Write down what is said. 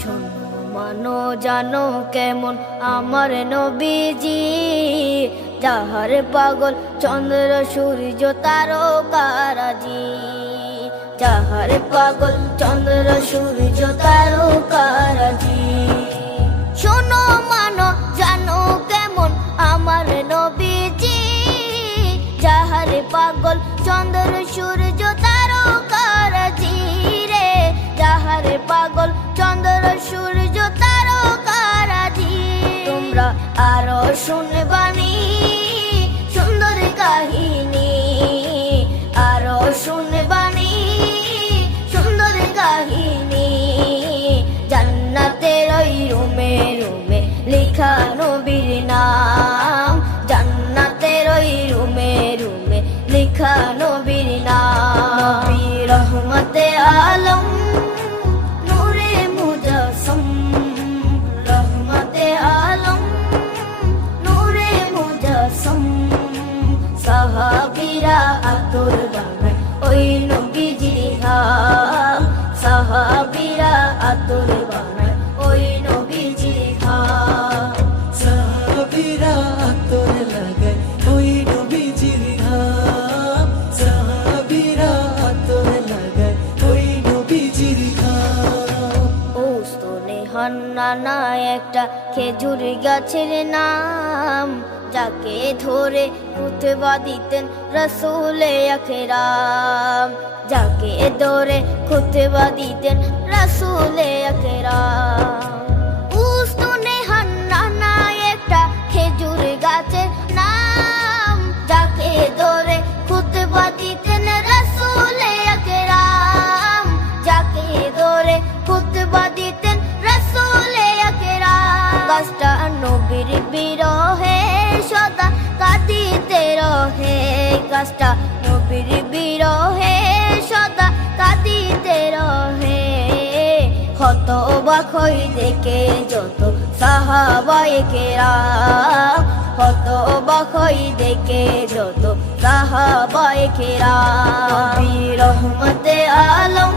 শোনো মানো জানো কেমন আমার নবীজি, যাহার পাগল চন্দ্র সূর্য তারকারাজি, যাহার পাগল চন্দ্র সূর্য তারকারাজি। শোনো মানো জানো কেমন আমার নবীজি, যাহার পাগল চন্দ্র সূর্য তারকারাজি রে, যাহার পাগল চন্দ্র সূর্য তারকারাজি। তোমরা আরো শুনবানি সুন্দর কাহিনী, আরো শুনবানি সুন্দর কাহিনী। জান্নাতের ওই রুমে রুমে লেখা নবীর নাম, জান্নাতের ওই রুমে রুমে লেখা নবীর নাম। নবী রহমতে আলম নূরে মুজাসসম, রহমতে আলম নূরে মুজাসসম। সাহাবীরা আতর বানায় ওই নবীজির ঘাম, সাহাবীরা আতর বানায় ওই নবীজির ঘাম। সাহাবীরা আতর লাগায় ওই নবীজির ঘাম, সাহাবীরা আতর লাগায় ওই নবীজির ঘাম। ওস্তনে হান্নানা একটা খেজুর গাছের নাম, যাকে ধরে খুতবা দিতেন রাসূলে আকরাম, যাকে ধরে খুতবা দিতেন রাসূলে আকরাম। উস্তনে হান্নানা একটা খেজুর গাছের নাম, যাকে ধরে খুতবা দিতেন রাসূলে আকরাম, যাকে ধরে খুতবা দিতেন রাসূলে আকরাম। গাছটা নবীর বিরহে সদা কাঁদিতে রহে, গাছটা নবীর বিরহে সদা কাঁদিতে রহে। হতবাক হই দেখে যত সাহাবায়ে কেরাম, হতবাক হই দেখে যত সাহাবায়ে কেরাম। নবী রহমতে আলম